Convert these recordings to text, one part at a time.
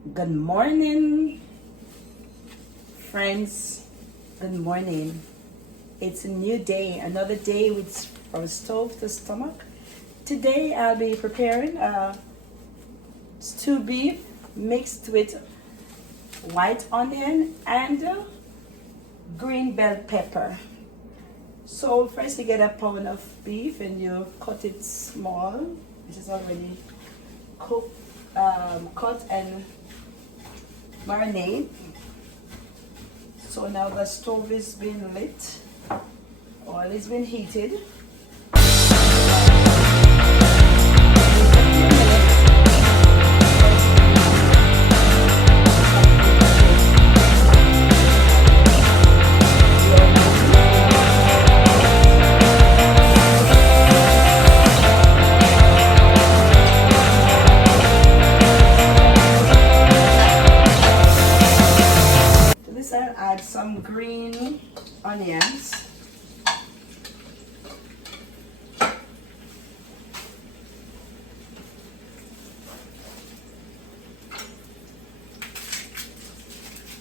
Good morning, friends. Good morning. It's a new day, another day with from stove to stomach. Today I'll be preparing stew beef mixed with white onion and green bell pepper. So first you get a pound of beef and you cut it small, which is already cooked, cut and marinade. So now the stove is being lit, oil is being heated. To this I'll add some green onions.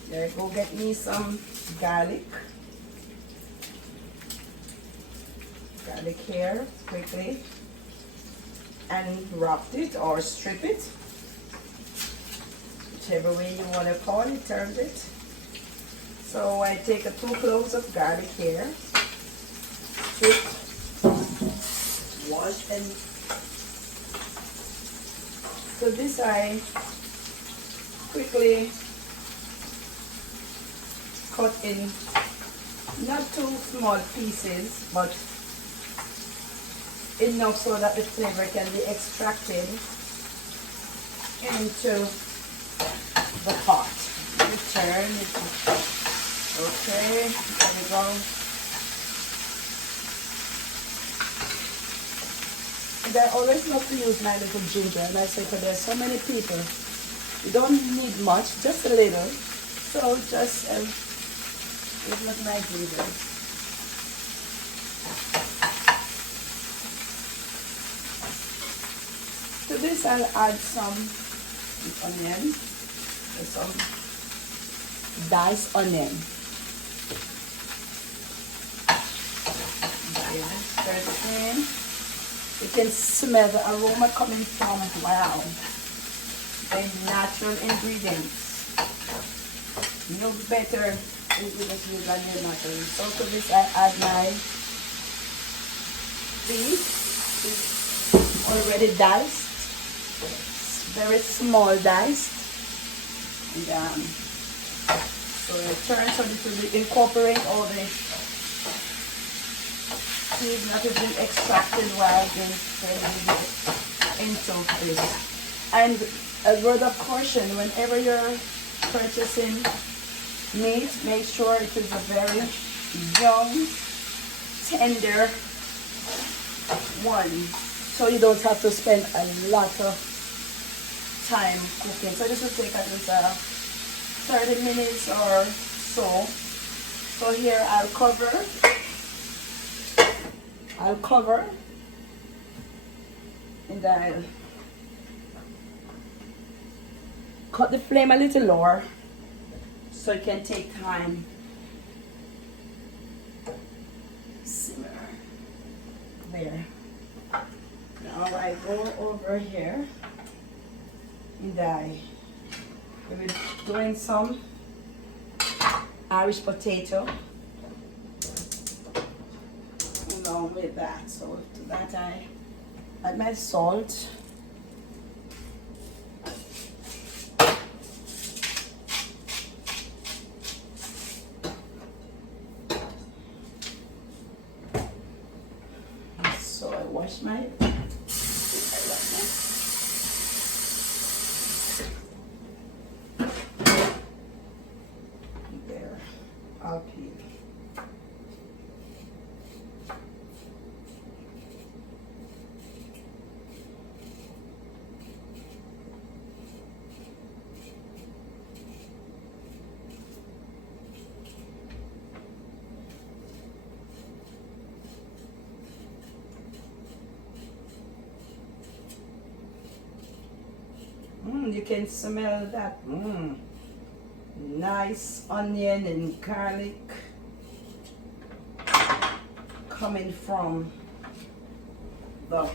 There, go get me some garlic. Garlic here quickly and wrap it or strip it, whichever way you want to call it, turn it. So I take 2 cloves of garlic here, strip, wash, and so this I quickly cut in not too small pieces, but enough so that the flavor can be extracted into the pot. Turn it. Okay, there we go. And I always love to use my little ginger, and I say because there's so many people, you don't need much, just a little. So just this was my ginger. To this I'll add some onion, some diced onion. Stir it in. You can smell the aroma coming from, wow, the natural ingredients. No better ingredients than your natural. So to this I add my beef. It's already diced. Very small diced, and so I turn so this will incorporate all the seeds that have been extracted while this into this. And a word of caution: whenever you're purchasing meat, make sure it is a very young, tender one, so you don't have to spend a lot of time cooking. So this will take at least 30 minutes or so. So here I'll cover and I'll cut the flame a little lower so it can take time. Simmer. There. Now I go over here and we will doing some Irish potato along with that. So to that I add my salt. So I wash my I'll peel. You can smell that nice onion and garlic coming from the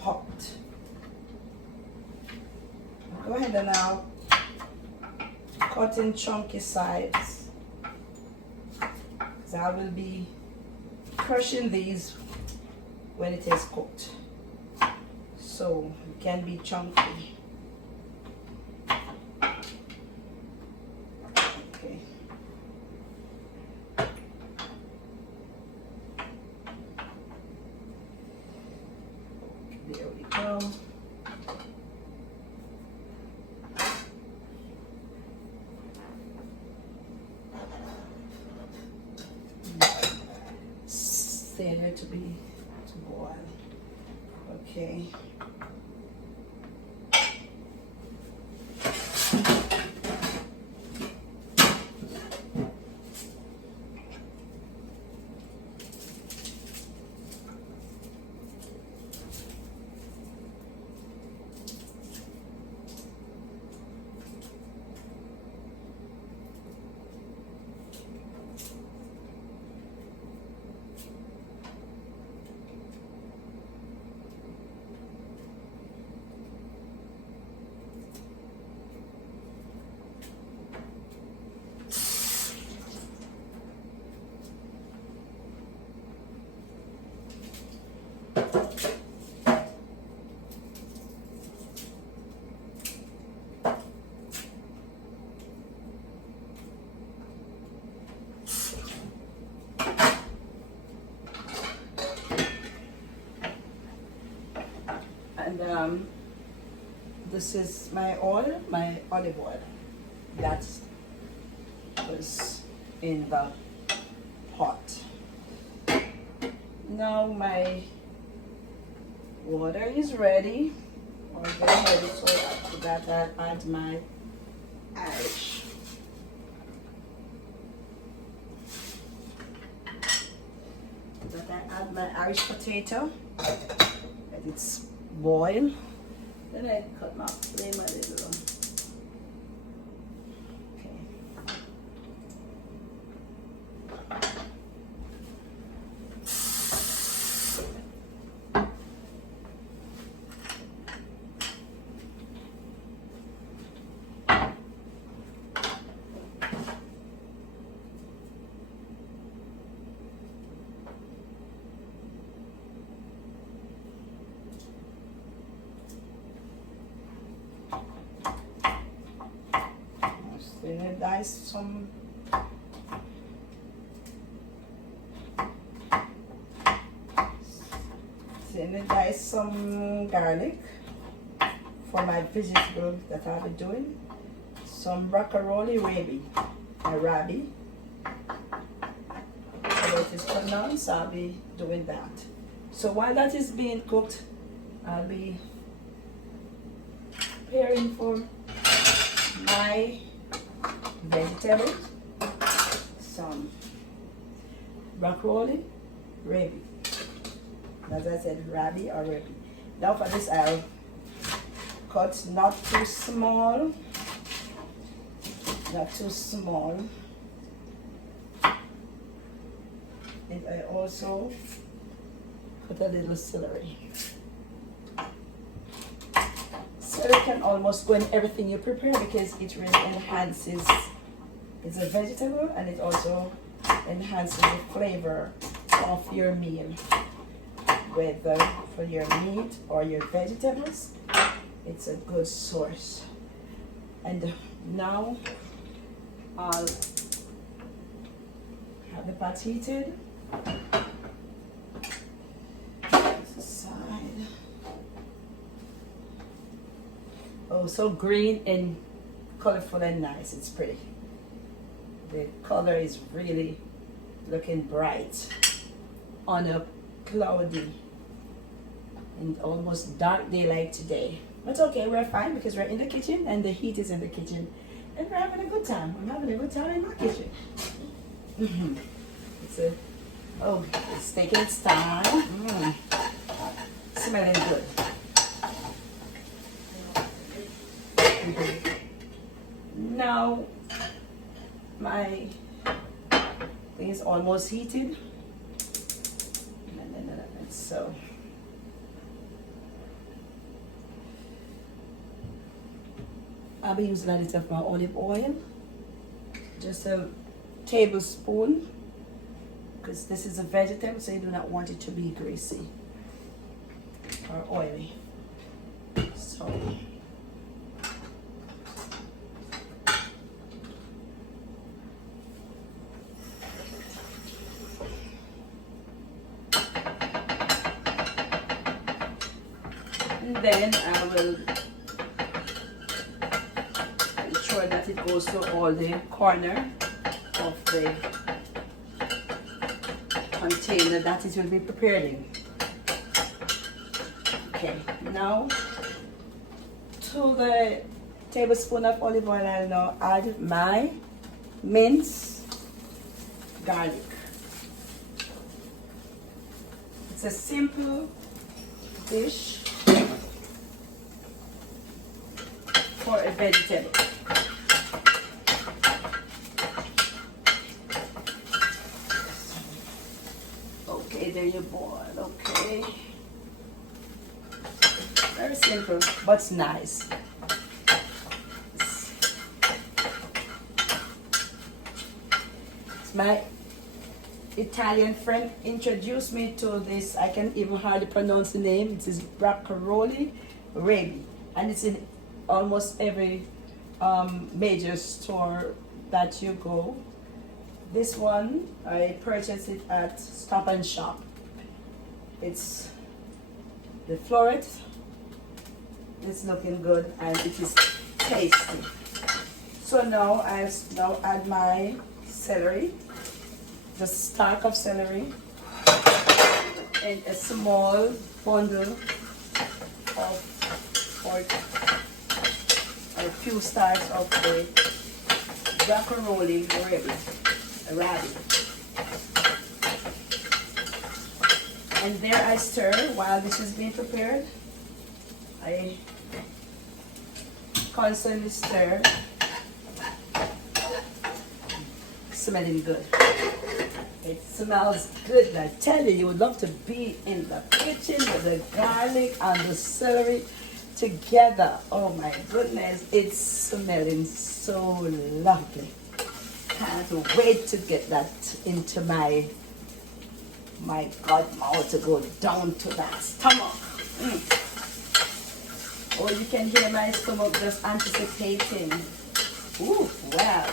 pot. Go ahead and now cut in chunky sides. So I will be crushing these when it is cooked, so it can be chunky. Okay. There we go. Stay there to boil. Okay. And this is my oil, my olive oil. That was in the pot. Now my water is ready, or getting ready, so after that I'll add my Irish. That I add my Irish potato, let it boil. Then I cut my flame a little. Dice some garlic for my vegetable that I'll be doing. Some broccoli rabi, so it is pronounced. I'll be doing that. So while that is being cooked, I'll be preparing for my vegetables, some broccoli, rabi. As I said, rabi or rabi. Now for this, I'll cut not too small, and I also put a little celery. Celery can almost go in everything you prepare because it really enhances. It's a vegetable and it also enhances the flavor of your meal, whether for your meat or your vegetables. It's a good source. And now I'll have the pot heated. This aside. Oh, so green and colorful and nice. It's pretty. The color is really looking bright on a cloudy and almost dark day like today. But okay, we're fine because we're in the kitchen and the heat is in the kitchen and we're having a good time. I'm having a good time in my kitchen. It's taking its time. Smelling good. Now my thing is almost heated. So I'll be using a little of my olive oil, just a tablespoon, because this is a vegetable, so you do not want it to be greasy or oily. So and then I will ensure that it goes to all the corner of the container that it will be prepared in. Okay, now to the tablespoon of olive oil, I'll now add my minced garlic. It's a simple dish for a vegetable. Okay, there you boil. Okay, very simple, but it's nice. My Italian friend introduced me to this. I can even hardly pronounce the name. It is broccolini rabi, and it's in almost every major store that you go. This one I purchased it at Stop and Shop. It's the floret. It's looking good and it is tasty. So now I add my celery, the stalk of celery, and a small bundle of, or a few stalks of the broccolini rabi. And there I stir while this is being prepared. I constantly stir. Smelling good. It smells good. I tell you, you would love to be in the kitchen with the garlic and the celery together. Oh my goodness, it's smelling so lovely. Can't wait to get that into my gut mouth, to go down to that stomach. Oh, you can hear my stomach just anticipating. Ooh, wow.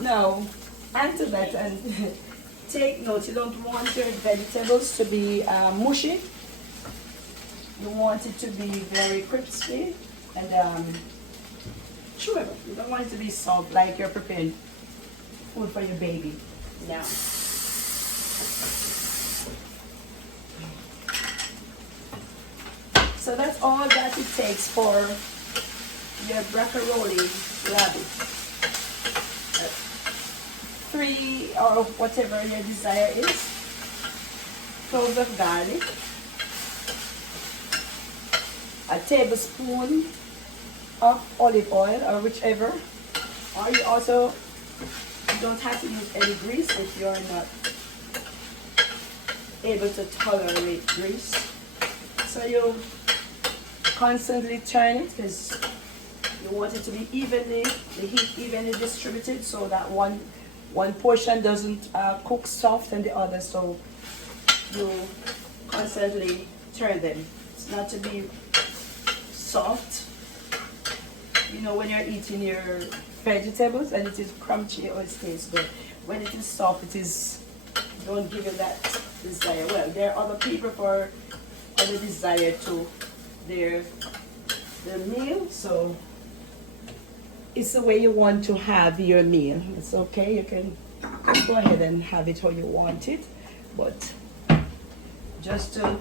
Now, add to that and take note, you don't want your vegetables to be mushy. You want it to be very crispy and chewable. You don't want it to be soft like you're preparing food for your baby. Now, so that's all that it takes for your broccolini rabi. 3 or whatever your desire is. Cloves of garlic. A tablespoon of olive oil or whichever. Or you also don't have to use any grease if you're not able to tolerate grease. So you constantly turn it because you want it to be the heat evenly distributed, so that one portion doesn't cook soft and the other, so you constantly turn them. It's not to be soft. You know, when you're eating your vegetables and it is crunchy or it tastes good. When it is soft, it is, don't give you that desire. Well, there are other people for other desire to their meal, so it's the way you want to have your meal. It's okay, you can go ahead and have it how you want it, but just to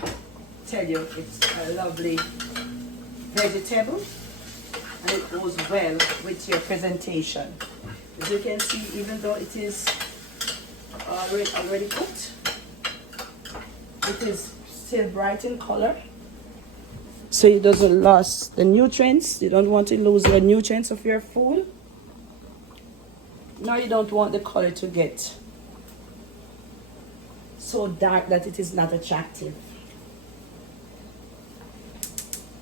tell you, it's a lovely vegetable and it goes well with your presentation. As you can see, even though it is already cooked, it is still bright in color. so it doesn't lose the nutrients. You don't want to lose the nutrients of your food. Now you don't want the color to get so dark that it is not attractive.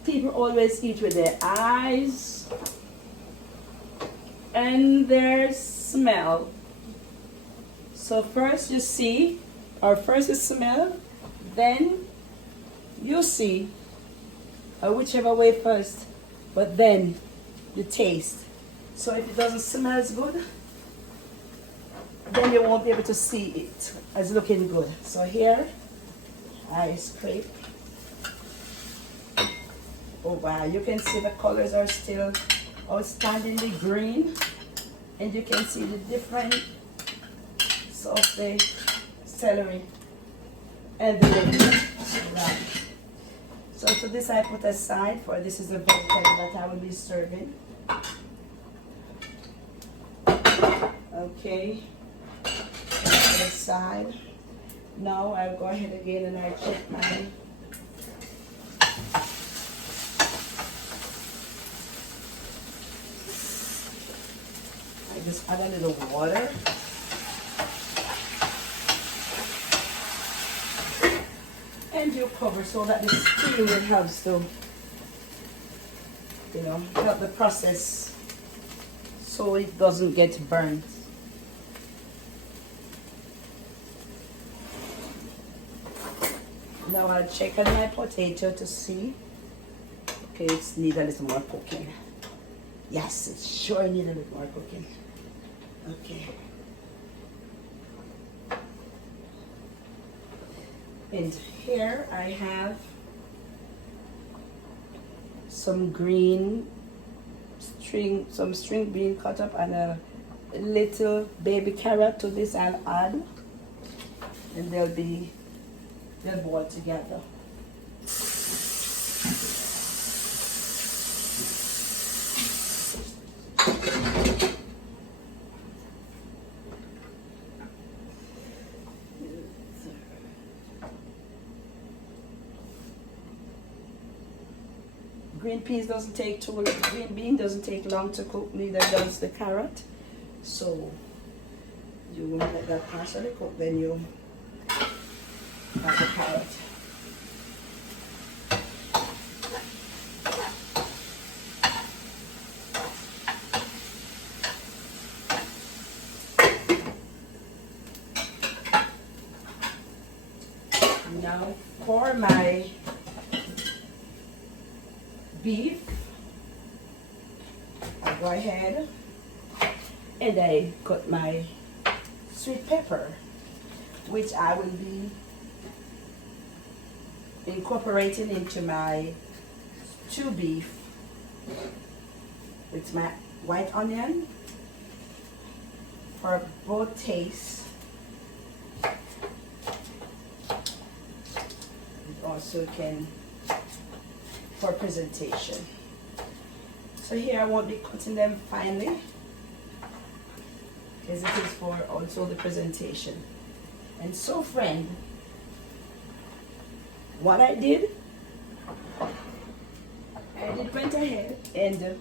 People always eat with their eyes and their smell. So first you see, or first you smell, then you see, or whichever way first, but then you taste. So if it doesn't smell as good, then you won't be able to see it as looking good. So here, I scrape. Oh wow, you can see the colors are still outstandingly green, and you can see the difference of the celery and the lettuce. Right. So to this I put aside, for this is the vegetable that I will be serving. Okay, put it aside. Now I'll go ahead again and I check my just add a little water. And you cover so that the steam will help to, help the process so it doesn't get burnt. Now I'll check on my potato to see. Okay, it needs a little more cooking. Yes, it sure needs a little more cooking. Okay. And here I have some string bean cut up, and a little baby carrot. To this I'll add, and they'll boil together. Green bean doesn't take long to cook, neither does the carrot. So you will let that partially cook, then you add the carrot. Now for my beef, I go ahead and I cut my sweet pepper, which I will be incorporating into my stew beef with my white onion for both tastes. It also can for presentation. So here I won't be cutting them finely, because it is for also the presentation. And so friend, what I went ahead and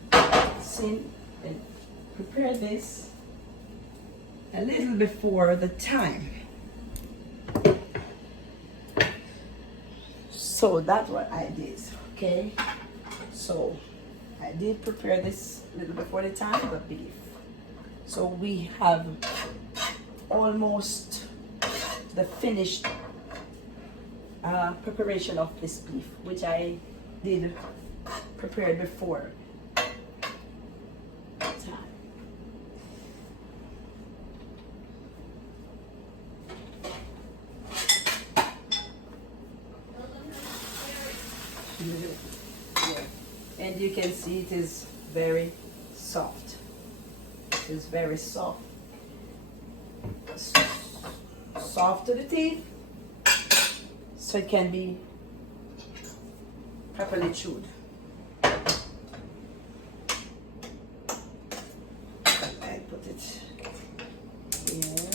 prepare this a little before the time. So that's what I did. Okay, so I did prepare this a little before the time, the beef. So we have almost the finished preparation of this beef, which I did prepare before time. And you can see it is very soft. It is very soft. Soft to the teeth, so it can be properly chewed. I put it here.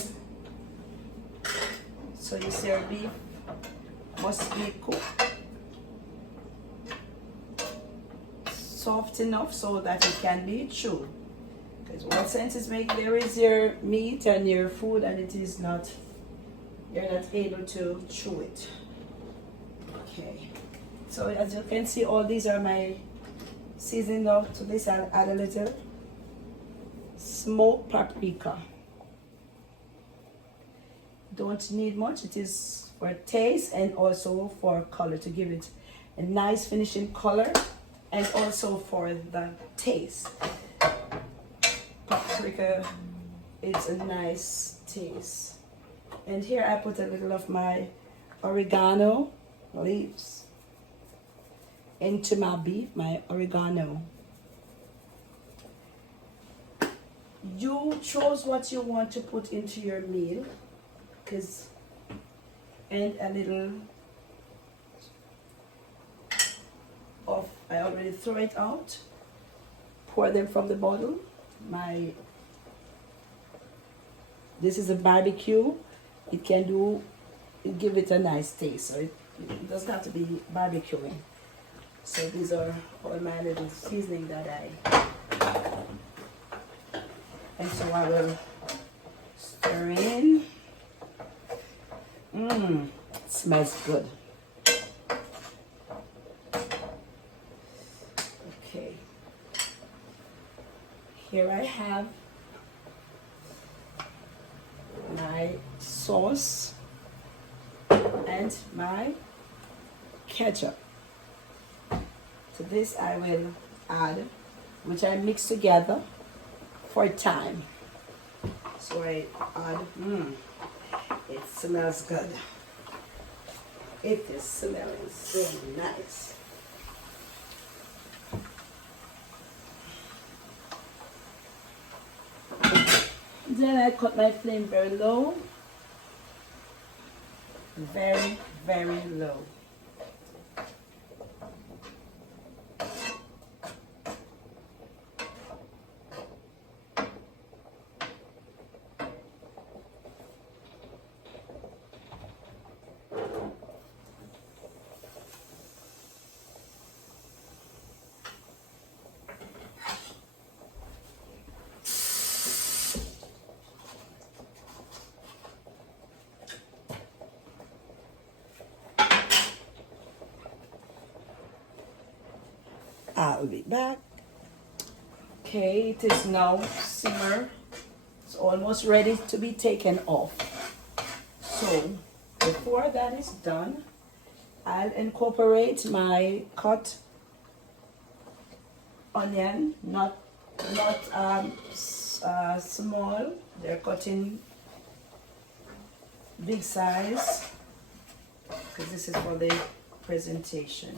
So you see our beef must be cooked soft enough so that it can be chewed. Because what sense is make there is your meat and your food and it is not, you're not able to chew it. Okay, so as you can see, all these are my seasoning. Now to this I'll add a little smoked paprika. Don't need much, it is for taste and also for color, to give it a nice finishing color and also for the taste. Paprika, it's a nice taste. And here I put a little of my oregano leaves into my beef, my oregano. You chose what you want to put into your meal, and a little of, I already throw it out, pour them from the bottle. This is a barbecue. It can do, it give it a nice taste. So it doesn't have to be barbecuing. So these are all my little seasoning that and so I will stir in. It smells good. Okay. Here I have my sauce and my ketchup. To this I will add, which I mix together for time. So I add, it smells good. It is smelling so nice. Then I cut my flame very low. Very, very low. I'll be back. Okay, it is now simmer. It's almost ready to be taken off. So before that is done, I'll incorporate my cut onion, not small. They're cutting big size because this is for the presentation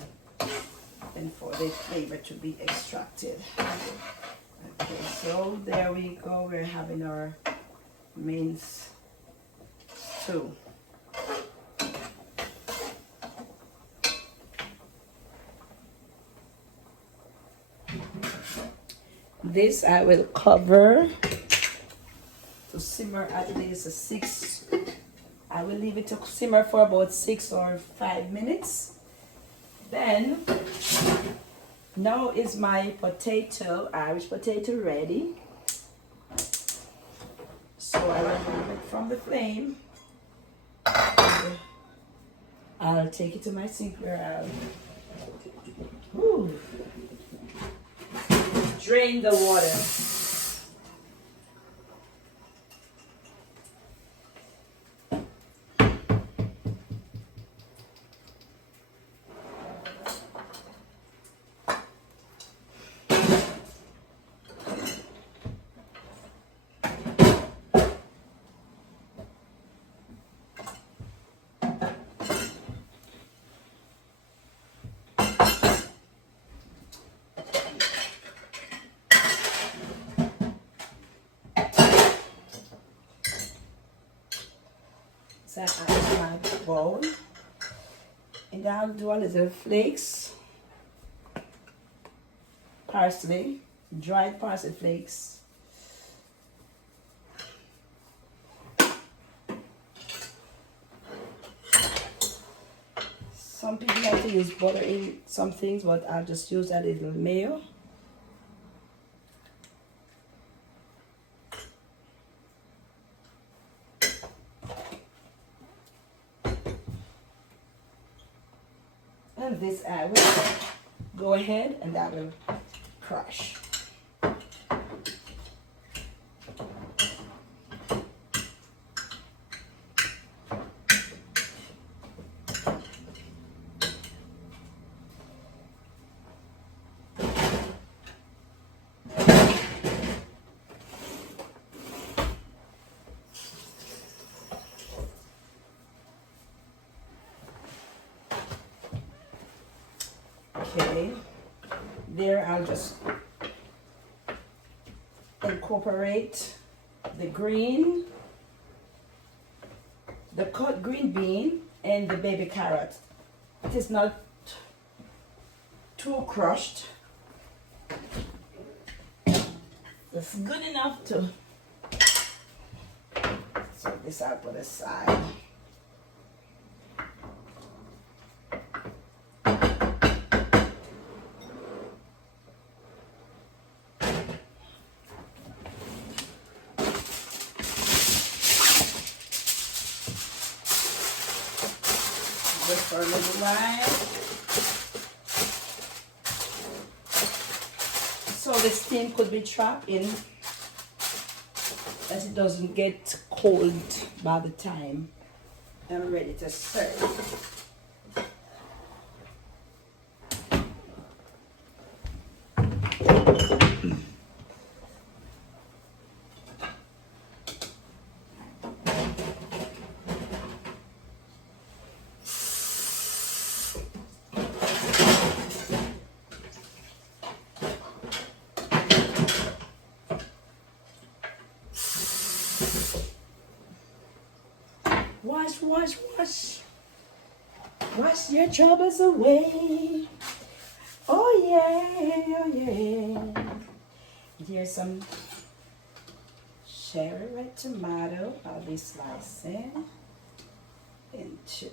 and for the flavor to be extracted. Okay, so there we go. We're having our mince stew. This I will cover to simmer at least 6. I will leave it to simmer for about 6 or 5 minutes. Then, now is my potato, Irish potato, ready. So I will remove it from the flame. I'll take it to my sink where I'll drain the water. So I add my bowl, and I'll do a little flakes, parsley, dried parsley flakes. Some people like to use butter in some things, but I'll just use a little mayo. and this I will go ahead and I will crush. Okay, there I'll just incorporate the cut green bean and the baby carrot. It is not too crushed. It's good enough to, so this I'll put aside. Just for a little while. So the steam could be trapped in, as it doesn't get cold by the time I'm ready to serve. Wash, wash, wash. Wash your troubles away. Oh yeah, oh yeah. Here's some cherry red tomato. I'll be slicing into.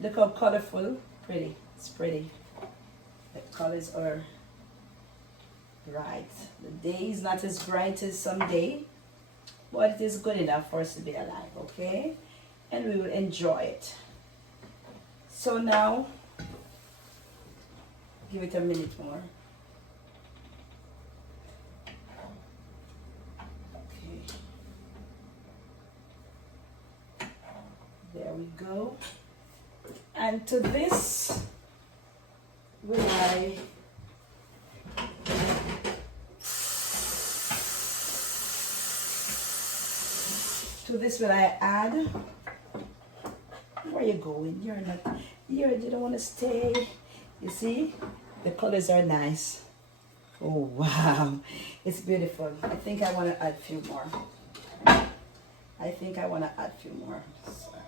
Look how colorful, pretty. It's pretty. The colors are bright. The day is not as bright as some day, but it is good enough for us to be alive, okay? And we will enjoy it. So now, give it a minute more. Okay. There we go. And to this, will I add? Where are you going? You don't want to stay. You see, the colors are nice. Oh wow, it's beautiful. I think I want to add a few more. Sorry.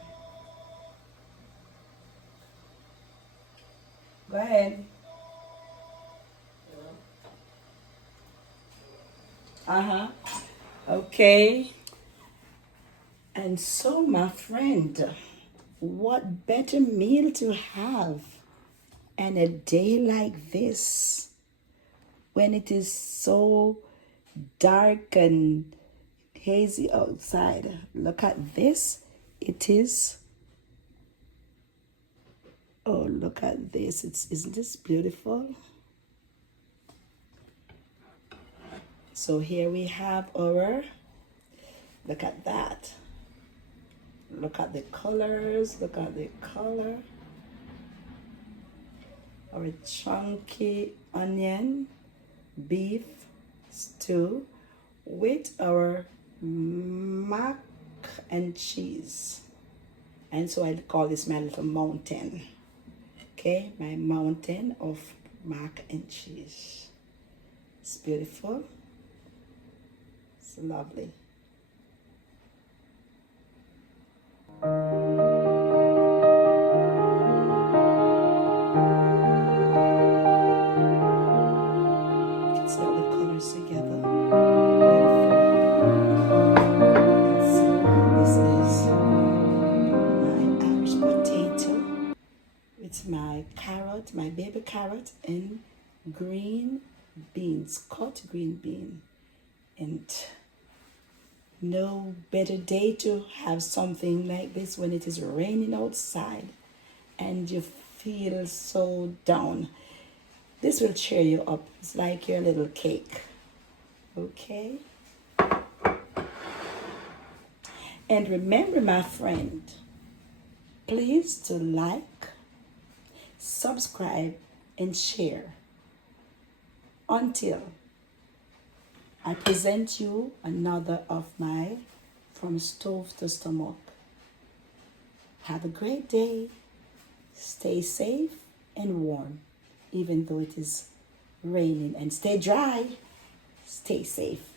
Go ahead. Okay. And so, my friend, what better meal to have on a day like this, when it is so dark and hazy outside? Look at this. It is, oh, look at this. Isn't this beautiful? So here we have our, look at that. Look at the colors, look at the color. Our chunky onion beef stew with our mac and cheese. And so I call this my little mountain. Okay, my mountain of mac and cheese. It's beautiful. It's lovely. Let's get the colors together. So this is my Irish potato with my carrot, my baby carrot, and green beans, cut green bean, and No better day to have something like this when it is raining outside and you feel so down. This will cheer you up. It's like your little cake. Okay? And remember, my friend, please to like, subscribe, and share. Until I present you another of my From Stove to Stomach. Have a great day. Stay safe and warm, even though it is raining. And stay dry. Stay safe.